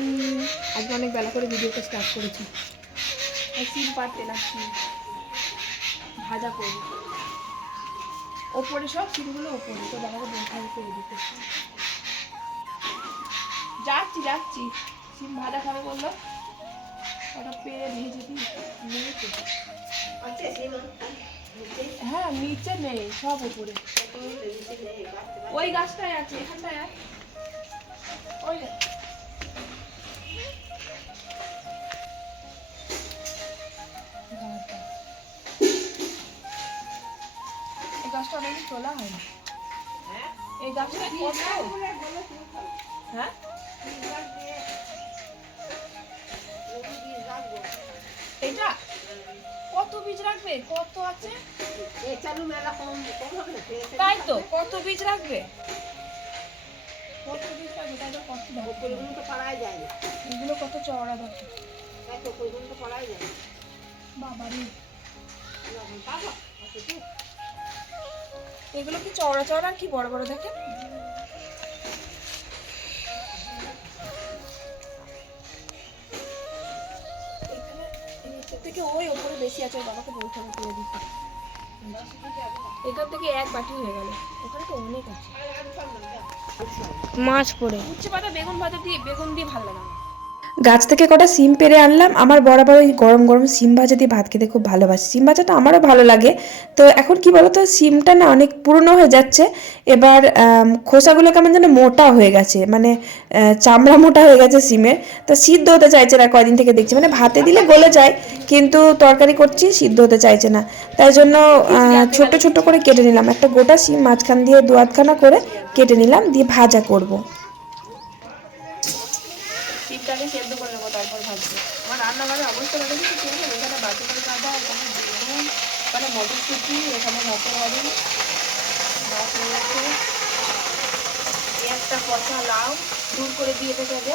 Morning আজকে অনেক বেলা করে ভিডিওটা স্টার্ট করেছি। আর সিম পাড়তে লাগছি ভাজা করব। ওপরে সব সিমগুলো ওপরে তো বাবাকে বলতে করে দিতে। যাচ্ছি যাচ্ছি। সিম ভাজা খাবে বলল। ওটা পেরে ভেজে দিই। নিয়ে। হ্যাঁ নিচে নেই সব উপরে ওই গাছটায় আছে এখানটায়। ওই গাছটা অনেকদিন তোলা হয়নি। এই গাছটা কত হ্যাঁ? এটা? কত বীজ রাখবে? কত আছে? তাই তো, কত বীজ রাখবে? কত বীজ রাখবে? তাই তো কত দরকার? এগুলো কত চওড়া দরকার বাবারে। এগুলো কি চওড়া চওড়া আর কি বড় বড় দেখে এখানে থেকে ওই ওপরে বেশি আছে ওর বাবাকে বলতে হবে করে দিতে এখান থেকে এক বাটি হয়ে গেল। ওখানে তো অনেক আছে। মাছ পড়ে। উচ্ছে পাতা বেগুন ভাজা দিয়ে বেগুন দিয়ে ভালো লাগে। গাছ থেকে কটা সিম পেরে আনলাম। আমার বরাবর ওই গরম গরম সিম ভাজা দিয়ে ভাত খেতে খুব ভালোবাসি। সিম ভাজাটা আমারও ভালো লাগে। তো এখন কি বলতো, সিমটা না অনেক পুরনো হয়ে যাচ্ছে। এবার খোসাগুলো কেমন যেন মোটা হয়ে গেছে। মানে চামড়া মোটা হয়ে গেছে সিমের। তো সিদ্ধ হতে চাইছে না, কয়দিন থেকে দেখছি। মানে ভাতে দিলে গলে যায়, কিন্তু তরকারি করছি, সিদ্ধ হতে চাইছে না। তাই জন্য ছোট ছোট করে কেটে নিলাম। একটা গোটা সিম মাঝখান দিয়ে দু আধখানা করে কেটে নিলাম, দিয়ে ভাজা করব সেদ্ধ করে নেব তারপর ভাজবো আমার রান্নাঘরের অবস্থা দেখেছি এখানে বাটি করে কাদা এখানে বেগুন এখানে এখানে ভাতের বাড়ি ভাত এই একটা পচা লাউ দূর করে দিয়ে দেবে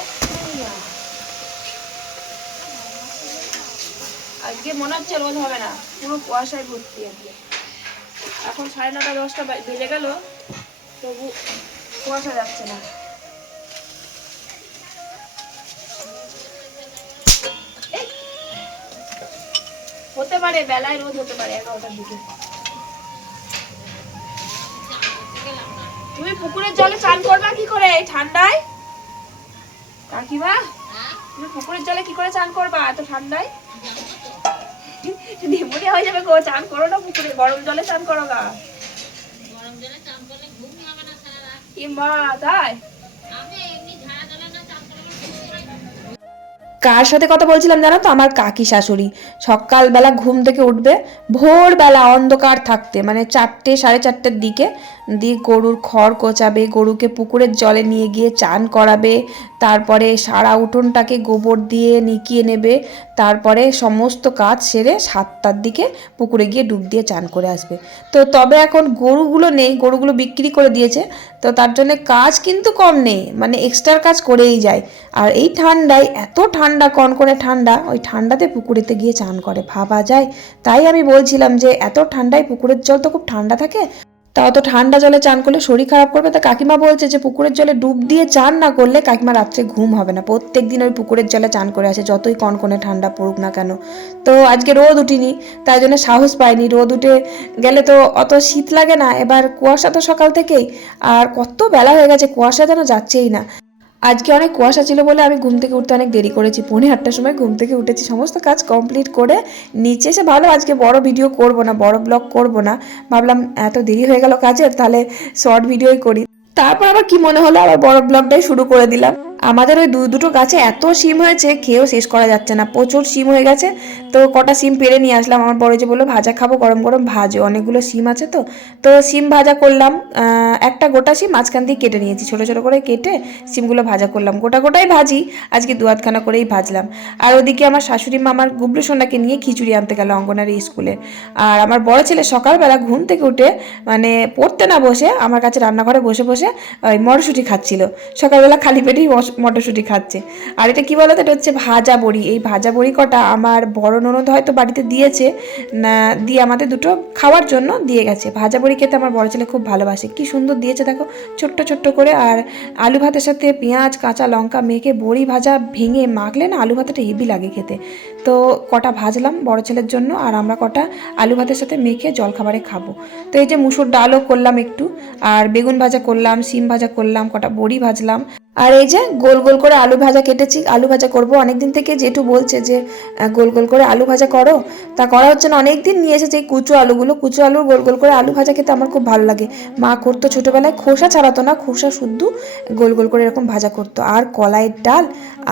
আজকে মনে হচ্ছে রোদ হবে না, পুরো কুয়াশায় ভর্তি আজকে। এখন সাড়ে নটা দশটা বেজে গেল, তবু কুয়াশা যাচ্ছে না। পারে বেলায় রোদ হতে পারে এগারোটার দিকে। তুমি পুকুরের জলে চান করবা কি করে এই ঠান্ডায়? কাকিমা তুমি পুকুরের জলে কি করে চান করবা এত ঠান্ডায়? নিমোনিয়া হয়ে যাবে গো চান করো না পুকুরে গরম জলে চান করো গা। ই মা তাই? কার সাথে কথা বলছিলাম জানো তো? আমার কাকি শাশুড়ি। সকালবেলা ঘুম থেকে উঠবে, ভোরবেলা অন্ধকার থাকতে মানে চারটে, সাড়ে চারটের দিকে দিয়ে গরুর খড় কোচাবে, গরুকে পুকুরের জলে নিয়ে গিয়ে চান করাবে, তারপরে সারা উঠোনটাকে গোবর দিয়ে নিকিয়ে নেবে, তারপরে সমস্ত কাজ সেরে সাতটার দিকে পুকুরে গিয়ে ডুব দিয়ে চান করে আসবে। তো তবে এখন গরুগুলো নেই, গরুগুলো বিক্রি করে দিয়েছে, তো তার জন্য কাজ কিন্তু কম নেই মানে এক্সট্রার কাজ করেই যায়। আর এই ঠান্ডায়, এত ঠান্ডা, কনকনে ঠান্ডা, ওই ঠান্ডাতে পুকুরেতে গিয়ে চান করে, ভাবা যায়। তাই আমি বলছিলাম যে, এত ঠান্ডায় পুকুরের জল তো খুব ঠান্ডা থাকে তা অত ঠান্ডা জলে চান করলে শরীর খারাপ করবে। তা কাকিমা বলছে যে, পুকুরের জলে ডুব দিয়ে চান না করলে কাকিমা রাত্রে ঘুম হবে না। প্রত্যেক দিন ওই পুকুরের জলে চান করে আসে, যতই কনকনে ঠান্ডা পড়ুক না কেন। তো আজকে রোদ উঠিনি, তাই জন্য সাহস পাইনি। রোদ উঠে গেলে তো অত শীত লাগে না, এবার কুয়াশা তো সকাল থেকেই। আর কত বেলা হয়ে গেছে, কুয়াশা যেন যাচ্ছেই না। আজকে অনেক কুয়াশা ছিল বলে আমি ঘুম থেকে উঠতে অনেক দেরি করেছি। পৌনে আটটার সময় ঘুম থেকে উঠেছি। সমস্ত কাজ কমপ্লিট করে নিচে এসে ভালো আজকে বড় ভিডিও করব না, বড় ব্লগ করব না। ভাবলাম, এত দেরি হয়ে গেল কাজের, তাহলে শর্ট ভিডিওই করি। তারপর আবার কি মনে হলো? আবার বড় ব্লগটাই শুরু করে দিলাম। আমাদের ওই দু দুটো গাছে এত সিম হয়েছে, খেয়েও শেষ করা যাচ্ছে না। প্রচুর সিম হয়ে গেছে। তো কটা সিম পেরে নিয়ে আসলাম। আমার বড় যে বলল, ভাজা খাব, গরম গরম ভাজো। অনেকগুলো সিম আছে তো। তো সিম ভাজা করলাম। একটা গোটা সিম মাঝখান দিয়ে কেটে নিয়েছি। ছোটো ছোটো করে কেটে সিমগুলো ভাজা করলাম। গোটা গোটাই ভাজি। আজকে দু আধখানা করেই ভাজলাম। আর ওদিকে আমার শাশুড়ি মা আমার গুবলু সোনাকে নিয়ে খিচুড়ি আনতে গেল অঙ্গনারী স্কুলে। আর আমার বড় ছেলে সকালবেলা ঘুম থেকে উঠে মানে পড়তে না বসে, আমার কাছে রান্নাঘরে বসে বসে ওই মটরশুঁটি খাচ্ছিল। সকালবেলা খালি পেটেই মটরশুঁটি খাচ্ছে। আর এটা কি বলতো? এটা হচ্ছে ভাজা বড়ি। এই ভাজা বড়ি কটা আমার বড় ননদ হয়তো বাড়িতে দিয়েছে, না, দিয়ে আমাদের দুটো খাওয়ার জন্য দিয়ে গেছে। ভাজা বড়ি খেতে আমার বড় ছেলে খুব ভালোবাসে। কি সুন্দর দিয়েছে দেখো, ছোট্ট ছোট্ট করে। আর আলু ভাতের সাথে পেঁয়াজ, কাঁচা লঙ্কা মেখে বড়ি ভাজা ভেঙে মাখলে না আলু ভাতটা হেভি লাগে খেতে। তো কটা ভাজলাম বড় ছেলের জন্য, আর আমরা কটা আলু ভাতের সাথে মেখে জলখাবারে খাব। তো এই যে মুসুর ডালও করলাম একটু, আর বেগুন ভাজা করলাম সিম ভাজা করলাম, কটা বড়ি ভাজলাম। আর এই যে গোল গোল করে আলু ভাজা কেটেছি, আলু ভাজা করব। অনেকদিন থেকে জেঠু বলছে যে গোল গোল করে আলু ভাজা করো। তা করা হচ্ছে না, অনেকদিন নিয়ে এসেছে এই কুচো আলুগুলো। কুচো আলুর গোল গোল করে আলু ভাজা খেতে আমার খুব ভালো লাগে। মা করতো ছোটোবেলায়, খোসা ছাড়াতো না, খোসা শুদ্ধ গোল গোল করে এরকম ভাজা করতো। আর কলাইয়ের ডাল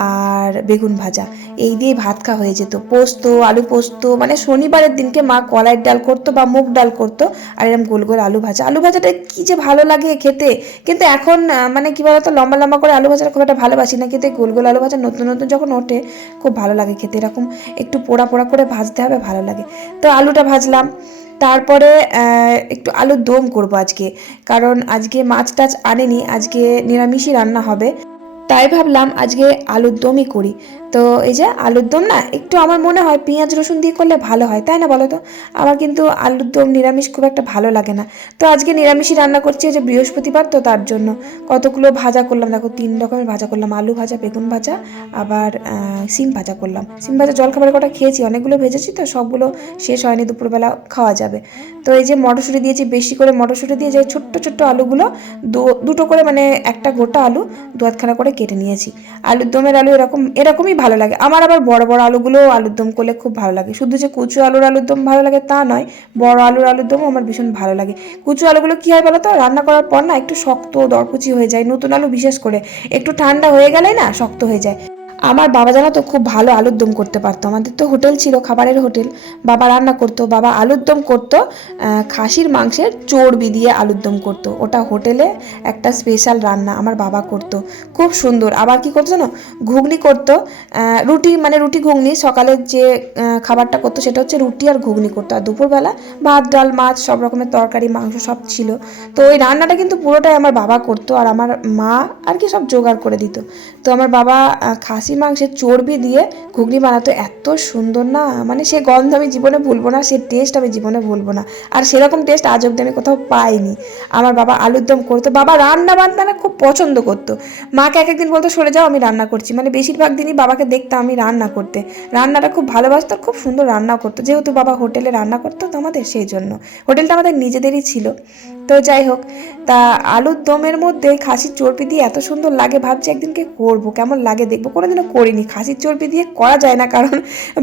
আর বেগুন ভাজা, এই দিয়ে ভাত খাওয়া হয়ে যেত। পোস্ত, আলু পোস্ত মানে শনিবারের দিনকে মা কলাইয়ের ডাল করতো বা মুগ ডাল করতো, আর এরকম গোল গোল আলু ভাজা। আলু ভাজাটা কি যে ভালো লাগে খেতে, কিন্তু এখন মানে কি বলতো, লম্বা লম্বা করে আলু ভাজাটা খুব একটা ভালোবাসি না খেতে। গোল গোল আলু ভাজা নতুন নতুন যখন ওঠে, খুব ভালো লাগে খেতে। এরকম একটু পোড়া পোড়া করে ভাজতে হবে, ভালো লাগে। তো আলুটা ভাজলাম। তারপরে একটু আলুর দম করব আজকে। কারণ আজকে মাছ টাছ আনেনি, আজকে নিরামিষই রান্না হবে। তাই ভাবলাম আজকে আলুর দমই করি। তো এই যে আলুর দম না, একটু আমার মনে হয় পেঁয়াজ রসুন দিয়ে করলে ভালো হয়, তাই না বলো তো? আমার কিন্তু আলুর দম নিরামিষ খুব একটা ভালো লাগে না। তো আজকে নিরামিষই রান্না করছি এই যে বৃহস্পতিবার, তো তার জন্য কতগুলো ভাজা করলাম, দেখো তিন রকমের ভাজা করলাম, আলু ভাজা, বেগুন ভাজা, আবার সিম ভাজা করলাম। সিম ভাজা জলখাবারের কটা খেয়েছি, অনেকগুলো ভেজেছি তো সবগুলো শেষ হয়নি, দুপুরবেলা খাওয়া যাবে। তো এই যে মটরশুঁটি দিয়েছি, বেশি করে মটরশুঁটি দিয়ে যে ছোট্ট ছোট্ট আলুগুলো দুটো করে মানে একটা গোটা আলু দু করে কেটে নিয়েছি। আলুর দমের আলু এরকম, এরকমই ভালো লাগে। আমার আবার বড় বড় আলুগুলো আলুর দম করলে খুব ভালো লাগে। শুধু যে কুচু আলুর আলুর দম ভালো লাগে তা নয়, বড় আলুর আলুর দমও আমার ভীষণ ভালো লাগে। কুচু আলুগুলো কী হয় বলো তো রান্না করার পর না একটু শক্ত দরকুচি হয়ে যায়, নতুন আলু বিশেষ করে। একটু ঠান্ডা হয়ে গেলেই না শক্ত হয়ে যায়। আমার বাবা জানো তো খুব ভালো আলুর দম করতে পারতো। আমাদের তো হোটেল ছিল খাবারের হোটেল। বাবা রান্না করতো বাবা আলুর দম করতো খাসির মাংসের চর্বি দিয়ে আলুর দম করতো। ওটা হোটেলে একটা স্পেশাল রান্না আমার বাবা করতো। খুব সুন্দর। আবার কি করতো জানো? ঘুগনি করতো রুটি মানে রুটি ঘুগনি। সকালের যে খাবারটা করতো সেটা হচ্ছে রুটি আর ঘুগনি করতো। আর দুপুরবেলা ভাত ডাল মাছ সব রকমের তরকারি মাংস সব ছিল। তো ওই রান্নাটা কিন্তু পুরোটাই আমার বাবা করতো আর আমার মা আর কি সব জোগাড় করে দিত। তো আমার বাবা আহ, খাসির মাংসের চর্বি দিয়ে ঘুগনি বানাতো, এত সুন্দর না? মানে সে গন্ধ আমি জীবনে ভুলবো না, সে টেস্ট আমি জীবনে ভুলবো না। আর সেরকম টেস্ট আজ অব্দি আমি কোথাও পাইনি। আমার বাবা আলুর দম করতো, বাবা রান্না বান্না খুব পছন্দ করতো। মাকে এক একদিন বলতো, সরে যাও, আমি রান্না করছি। মানে বেশিরভাগ দিনই বাবাকে দেখতাম আমি রান্না করতে। রান্নাটা খুব ভালোবাসতো, খুব সুন্দর রান্না করতো। যেহেতু বাবা হোটেলে রান্না করতো তো আমাদের সেই জন্য। হোটেলটা আমাদের নিজেদেরই ছিল। তো যাই হোক, তা আলুর দমের মধ্যে খাসির চর্বি দিয়ে এত সুন্দর লাগে, ভাবছি একদিনকে করব। কেমন লাগে দেখব? কোনোদিনও করিনি। খাসির চর্বি দিয়ে করা যায় না কারণ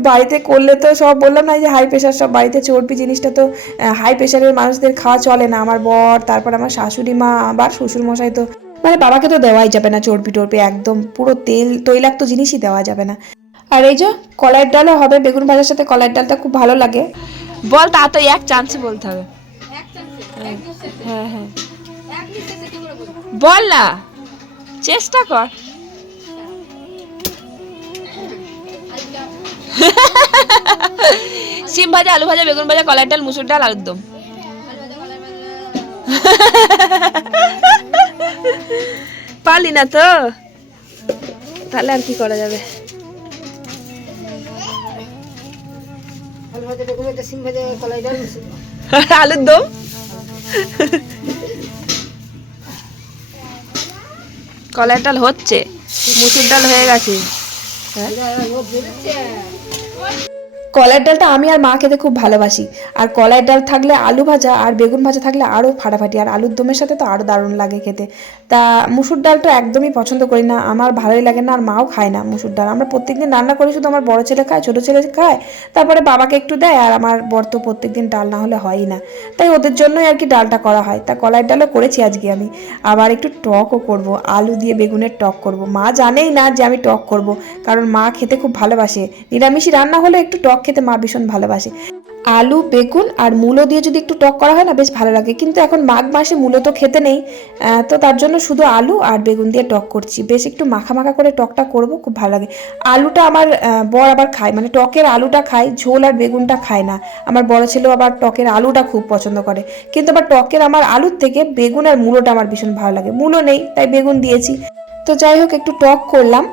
বাড়িতে করলে তো সব বললাম না যে হাই প্রেশার সব বাড়িতে চর্বি জিনিসটা তো হাই প্রেশারের মানুষদের খাওয়া চলে না। আমার বর তারপর আমার শাশুড়ি মা আবার শ্বশুর মশাই তো মানে বাবাকে তো দেওয়াই যাবে না চর্বি টর্বি একদম পুরো তেল তৈলাক্ত জিনিসই দেওয়া যাবে না। আর এই যে কলার ডালও হবে বেগুন ভাজার সাথে কলার ডালটা খুব ভালো লাগে। বল তা তো এক চান্সে বলতে হবে। হ্যাঁ হ্যাঁ। বল না চেষ্টা কর। সিম ভাজা, আলু ভাজা, বেগুন ভাজা কলার ডাল, মুসুর ডাল, আলুর দম। পারলি না তো? তাহলে আর কি করা যাবে? আলুর দম? কলার ডাল হচ্ছে, মুসুর ডাল হয়ে গেছে। রোদ বেরোচ্ছে কলার ডালটা আমি আর মা খেতে খুব ভালোবাসি। আর কলার ডাল থাকলে আলু ভাজা আর বেগুন ভাজা থাকলে আরও ফাটাফাটি। আর আলুর দমের সাথে তো আরও দারুণ লাগে খেতে। তা মুসুর ডালটা একদমই পছন্দ করি না। আমার ভালোই লাগে না আর মাও খায় না মুসুর ডাল। আমরা প্রত্যেকদিন রান্না করি, শুধু আমার বড় ছেলে খায়, ছোটো ছেলে খায়, তারপরে বাবাকে একটু দেয় আর আমার বর তো প্রত্যেকদিন ডাল না হলে হয়ই না। তাই ওদের জন্যই আর কি ডালটা করা হয়। তা কলার ডালও করেছি আজকে আমি। আবার একটু টকও করব। আলু দিয়ে বেগুনের টক করব। মা জানেই না যে আমি টক করব, কারণ মা খেতে খুব ভালোবাসে। নিরামিষই রান্না হলে একটু টক খেতে মা ভীষণ ভালোবাসে। আলু, বেগুন আর মূলো দিয়ে যদি একটু টক করা হয় না, বেশ ভালো লাগে। কিন্তু এখন মাঘ মাসে মূলো তো খেতে নেই তো তার জন্য শুধু আলু আর বেগুন দিয়ে টক করছি। বেশ একটু মাখা মাখা করে টকটা করব, খুব ভালো লাগে। আলুটা আমার বর আবার খায় মানে টকের আলুটা খায়, ঝোল আর বেগুনটা খায় না। আমার বড় ছেলেও আবার টকের আলুটা খুব পছন্দ করে। কিন্তু আবার টকের আমার আলুর থেকে বেগুন আর মূলোটা আমার ভীষণ ভালো লাগে। মূলো নেই, তাই বেগুন দিয়েছি। তো যাই হোক, একটু টক করলাম।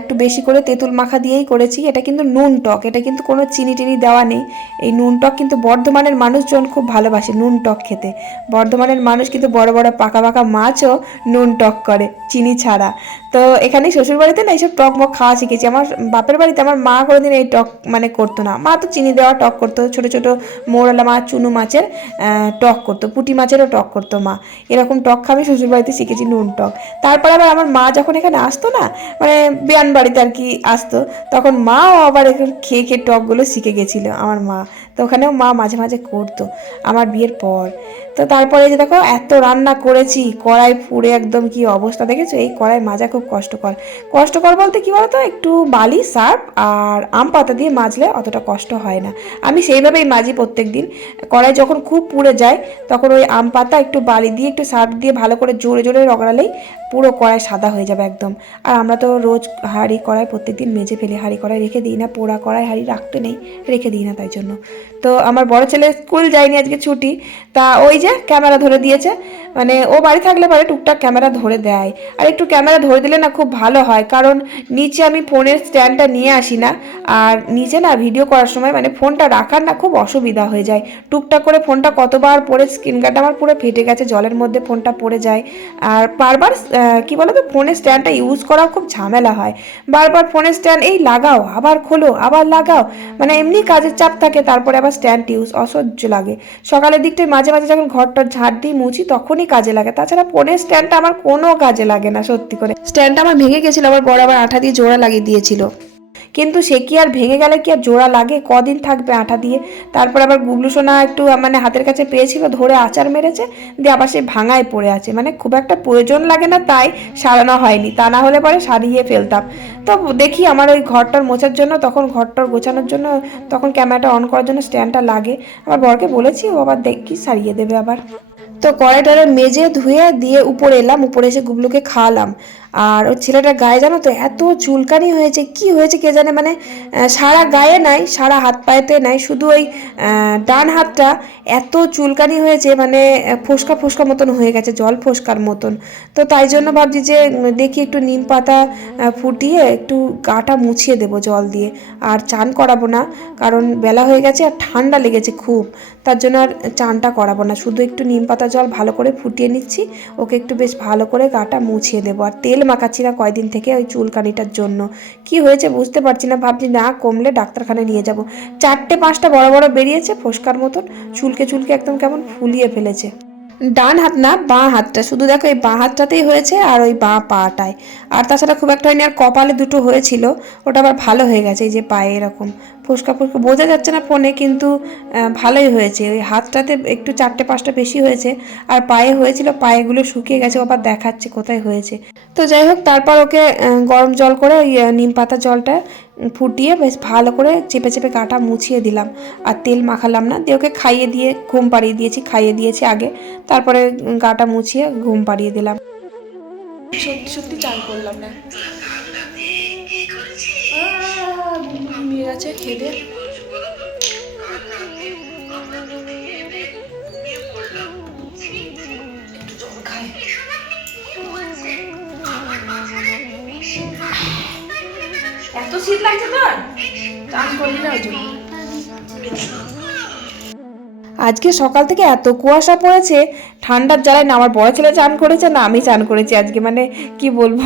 একটু বেশি করে তেঁতুল মাখা দিয়েই করেছি। এটা কিন্তু নুন টক, এটা কিন্তু কোনো চিনি টিনি দেওয়া নেই। এই নুন টক কিন্তু বর্ধমানের মানুষজন খুব ভালোবাসে, নুন টক খেতে। বর্ধমানের মানুষ কিন্তু বড় বড় পাকা পাকা মাছও নুন টক করে, চিনি ছাড়া। তো এখানে শ্বশুর বাড়িতে না এইসব টক মক খাওয়া শিখেছি। আমার বাপের বাড়িতে আমার মা কোনোদিন এই টক মানে করতো না। মা তো চিনি দেওয়া টক করতো, ছোট ছোট মোরলা মাছ, চুনু মাছের টক করতো, পুঁটি মাছেরও টক করতো মা। এরকম টক খাবে শ্বশুর বাড়িতে শিখেছি নুন টক। তারপর আবার আমার মা যখন এখানে আসতো না মানে বিয়ান বাড়িতে আর কি আসতো, তখন মাও আবার এখন খেয়ে খেয়ে টকগুলো শিখে গেছিল, আমার মা। তো ওখানেও মা মাঝে মাঝে করতো, আমার বিয়ের পর। তো তারপরে যে দেখো এত রান্না করেছি, কড়াই পুড়ে একদম কি অবস্থা দেখেছ? এই কড়াই মাজা খুব কষ্টকর। কষ্টকর বলতে কি বলতো? একটু বালি, সার্ফ আর আম পাতা দিয়ে মাজলে অতটা কষ্ট হয় না। আমি সেইভাবেই মাজি প্রত্যেক দিন কড়াই যখন খুব পুড়ে যায়, তখন ওই আম পাতা একটু বালি দিয়ে, একটু সার্ফ দিয়ে ভালো করে জোরে জোরে রগড়ালেই পুরো কড়াই সাদা হয়ে যাবে একদম। আর আমরা তো রোজ হাঁড়ি কড়াই প্রত্যেকদিন মেজে ফেলি, হাঁড়ি কড়াই রেখে দিই না, পোড়া কড়াই হাঁড়ি রাখতে নেই, রেখে দিই না তাই জন্য। তো আমার বড় ছেলে স্কুল যায়নি আজকে ছুটি। তা ওই যে ক্যামেরা ধরে দিয়েছে। মানে ও বাড়ি থাকলে পরে টুকটাক ক্যামেরা ধরে দেয়। আর একটু ক্যামেরা ধরে দিলে না খুব ভালো হয়। কারণ নিচে আমি ফোনের স্ট্যান্ডটা নিয়ে আসি না। আর নিচে না ভিডিও করার সময় মানে ফোনটা রাখার না খুব অসুবিধা হয়ে যায়। টুকটাক করে ফোনটা কতবার পরে স্ক্রিন গার্ড আমার পুরো ফেটে গেছে, জলের মধ্যে ফোনটা পড়ে যায়। আর বারবার কি বলো তো ফোনের স্ট্যান্ডটা ইউজ করাও খুব ঝামেলা হয়। বারবার ফোনের স্ট্যান্ড, এই লাগাও, আবার খোলো, আবার লাগাও। মানে এমনি কাজের চাপ থাকে, তারপরে আবার স্ট্যান্ড ইউজ অসহ্য লাগে। সকালের দিকটায় মাঝে মাঝে যখন ঘরটা ঝাড় দিয়ে মুছি তখনই কাজে লাগে। তাছাড়া ফোনের স্ট্যান্ডটা আমার কোনো কাজে লাগে না, সত্যি করে। স্ট্যান্ডটা আমার ভেঙে গেছিল আবার বড় আবার আঠা দিয়ে জোড়া লাগিয়ে দিয়েছিল। কিন্তু সে কি আর ভেঙে গেলে কি আর জোড়া লাগে? কদিন থাকবে আঠা দিয়ে? তারপর আবার গুবলু সোনা একটু মানে হাতের কাছে পেয়েছিল, ধরে আচার মেরেছে, দিয়ে আবার সে ভাঙায় পড়ে আছে। মানে খুব একটা প্রয়োজন লাগে না তাই সারানো হয়নি। তা না হলে পরে সারিয়ে ফেলতাম। তো দেখি আমার ওই ঘরটার মোছার জন্য, তখন ঘরটার গোছানোর জন্য, তখন ক্যামেরাটা অন করার জন্য স্ট্যান্ডটা লাগে। আমার বরকে বলেছি, ও আবার দেখি সারিয়ে দেবে আবার। তো কড়াইটারে মেজে ধুয়ে দিয়ে উপরে এলাম। উপরে এসে গুবলুকে খাওয়ালাম। আর ওর ছেলেটার গায়ে জানো তো এত চুলকানি হয়েছে, কি হয়েছে কে জানে? মানে সারা গায়ে নাই, সারা হাত পায়েতে নাই, শুধু ওই ডান হাতটা এত চুলকানি হয়েছে মানে ফোসকা ফোসকা মতন হয়ে গেছে, জল ফোসকার মতন। তো তাই জন্য ভাবছি যে দেখি একটু নিম পাতা ফুটিয়ে একটু গাটা মুছিয়ে দেবো জল দিয়ে। আর চান করাবো না, কারণ বেলা হয়ে গেছে আর ঠান্ডা লেগেছে খুব। তার জন্য আর চানটা করাবো না, শুধু একটু নিম পাতা জল ভালো করে ফুটিয়ে নিচ্ছি, ওকে একটু বেশ ভালো করে গাটা মুছিয়ে দেবো। আর তেল মাখাচ্ছি না কয়দিন থেকে ওই চুলকানিটার জন্য। কি হয়েছে বুঝতে পারছি না, ভাবছি না কমলে ডাক্তারখানায় নিয়ে যাব। চারটে পাঁচটা বড় বড় বেরিয়েছে, ফোসকার মতন, চুলকে চুলকে একদম কেমন ফুলিয়ে ফেলেছে। ডান হাত না, বাঁ হাতটা। শুধু দেখো এই বাঁ হাতটাতেই হয়েছে আর ওই বাঁ পাটায়। আর তাছাড়া খুব একটা হয়নি, আর কপালে দুটো হয়েছিল। ওটা আবার ভালো হয়ে গেছে, এই যে পায়ে এরকম। ফুসকা ফুসকা, বোঝা যাচ্ছে না ফোনে, কিন্তু ভালোই হয়েছে। ওই হাতটাতে একটু চারটে পাঁচটা বেশি হয়েছে, আর পায়ে হয়েছিল, পায়েগুলো শুকিয়ে গেছে আবার দেখাচ্ছে কোথায় হয়েছে। তো যাই হোক, তারপর ওকে গরম জল করে ওই নিম পাতা জলটা ফুটিয়ে বেশ ভালো করে চেপে চেপে গাটা মুছিয়ে দিলাম। আর তেল মাখালাম না। দিয়ে ওকে খাইয়ে দিয়ে ঘুম পাড়িয়ে দিয়েছি, খাইয়ে দিয়েছি আগে। তারপরে গাটা মুছিয়ে ঘুম পাড়িয়ে দিলাম। সত্যি সত্যি চান করলাম না। ঘুমিয়ে গেছে, খেয়ে শীত লাগছে তোর? চান করলি না আজকে সকাল থেকে এত কুয়াশা পড়েছে ঠান্ডার জ্বালায় না, আমার বড় ছেলে চান করেছে না, আমি চান করেছি আজকে। মানে কি বলব,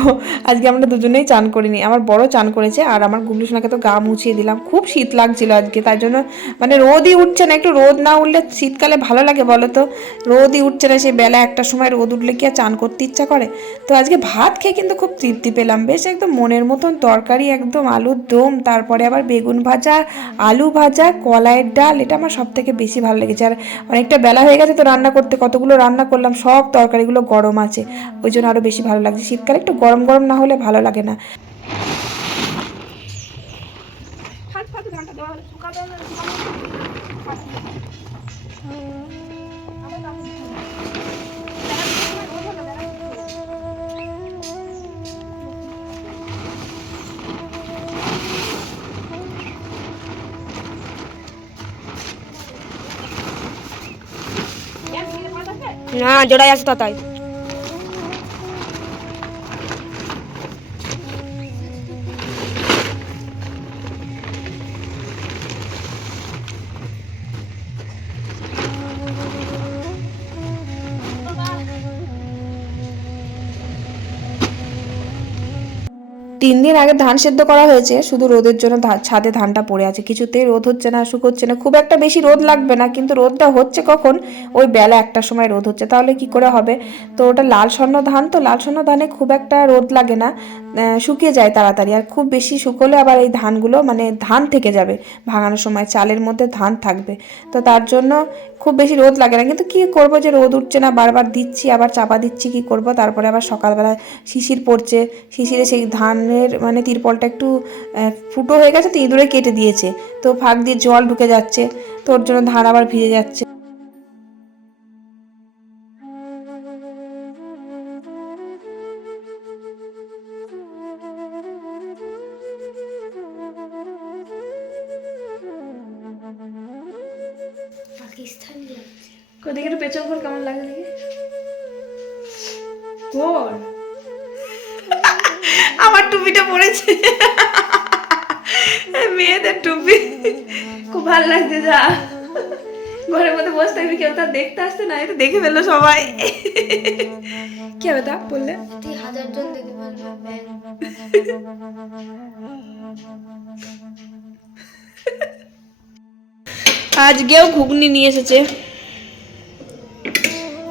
আজকে আমরা দুজনেই চান করিনি। আমার বড় চান করেছে আর আমার গুবলু সোনাকে তো গা মুছিয়ে দিলাম। খুব শীত লাগছিল আজকে তাই জন্য মানে রোদই উঠছে না, একটু রোদ না উঠলে শীতকালে ভালো লাগে বলো তো। রোদই উঠছে না, সেই বেলা একটা সময় রোদ উঠলে কি আর চান করতে ইচ্ছা করে? তো আজকে ভাত খেয়ে কিন্তু খুব তৃপ্তি পেলাম। বেশ একদম মনের মতন তরকারি, একদম আলুর দম, তারপরে আবার বেগুন ভাজা, আলু ভাজা, কলাইয়ের ডাল, এটা আমার সব থেকে বেশি ভালো লেগেছে। আর অনেকটা বেলা হয়ে গেছে তো রান্না করতে, কতগুলো রান্না করলাম সব তরকারিগুলো গরম আছে। ওই জন্য আরও বেশি ভালো লাগছে। শীতকালে একটু গরম গরম না হলে ভালো লাগে না। না জোড়াই আছে তাই। তিন দিন আগে ধান সেদ্ধ করা হয়েছে, শুধু রোদের জন্য ছাদে ধানটা পড়ে আছে। কিছুতেই রোদ হচ্ছে না শুকোচ্ছে না। খুব একটা বেশি রোদ লাগবে না, কিন্তু রোদটা হচ্ছে কখন? ওই বেলা একটার সময় রোদ হচ্ছে। তাহলে কি করে হবে? তো ওটা লাল স্বর্ণ ধান, তো লাল স্বর্ণ ধানে খুব একটা রোদ লাগে না। শুকিয়ে যায় তাড়াতাড়ি। আর খুব বেশি শুকোলে আবার এই ধানগুলো মানে ধান থেকে যাবে। ভাঙানোর সময় চালের মধ্যে ধান থাকবে। তো তার জন্য খুব বেশি রোদ লাগে না। কিন্তু কি করব যে রোদ উঠছে না, বারবার দিচ্ছি, আবার চাপা দিচ্ছি, কি করব? তারপরে আবার সকালবেলা শিশির পড়ছে। শিশিরে সেই ধানের মানে তিরপলটা একটু আহ, ফুটো হয়ে গেছে তো ইঁদুরে কেটে দিয়েছে। তো ফাঁক দিয়ে জল ঢুকে যাচ্ছে। তো ওর জন্য ধান আবার ভিজে যাচ্ছে। পাকিস্তান যাচ্ছে। দেখে পেছন কেমন লাগে দেখে? আমার টুপিটা পড়েছে। মেয়েদের টুপি। খুব ভালো লাগছে যা। ঘরের মধ্যে বসে থাকবি কেউ তার দেখতে আসতে না এটা দেখে ফেলল সবাই। কি হবে তা বললে? হাজার জন আজকেও ঘুগনি নিয়ে এসেছে।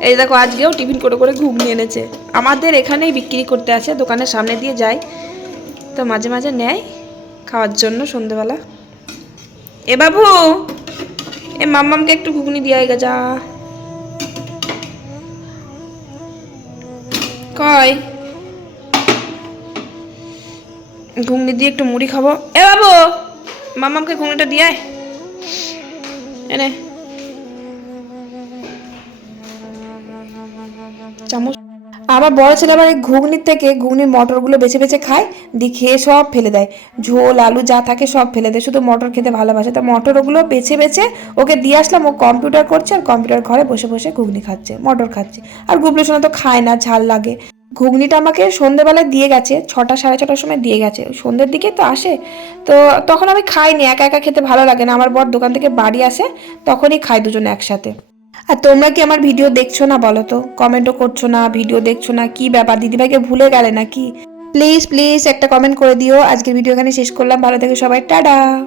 এই দেখো, আজকেও টিফিন করে করে ঘুগনি এনেছে। আমাদের এখানেই বিক্রি করতে আসে, দোকানের সামনে দিয়ে যায়। তো মাঝে মাঝে নেয় খাওয়ার জন্য সন্ধেবেলা। এ বাবু, এ মাম্মামকে একটু ঘুগনি দিয়ে গা যা। কয় ঘুগনি দিয়ে একটু মুড়ি খাব। এ বাবু, মাম্মামকে ঘুগনিটা দিয়ে এনে চামচ। আমার বড় ছেলে আবার এই ঘুগনির থেকে ঘুগনির মটরগুলো বেছে বেছে খায়, দিয়ে খেয়ে সব ফেলে দেয়। ঝোল, আলু যা থাকে সব ফেলে দেয়, শুধু মটর খেতে ভালোবাসে। তা মটর ওগুলো বেছে বেছে ওকে দিয়ে আসলাম, ও কম্পিউটার করছে আর কম্পিউটার ঘরে বসে বসে ঘুগনি খাচ্ছে, মটর খাচ্ছে। আর গুবলু সোনা তো খায় না, ঝাল লাগে। ঘুগনিটা আমাকে সন্ধেবেলায় দিয়ে গেছে, ছটা সাড়ে ছটার সময় দিয়ে গেছে। সন্ধ্যের দিকে তো আসে। তো তখন আমি খাইনি, একা একা খেতে ভালো লাগে না। আমার বর দোকান থেকে বাড়ি আসে, তখনই খাই দুজনে একসাথে। আর তোমরা কি আমার ভিডিও দেখছ না বলো তো? কমেন্টও করছ না, ভিডিও দেখছ না, কি ব্যাপার? দিদিভাইকে ভুলে গেলে নাকি? প্লিজ প্লিজ একটা কমেন্ট করে দিও। আজকের ভিডিও এখানে শেষ করলাম। ভালো থেকে সবাই। টাটা!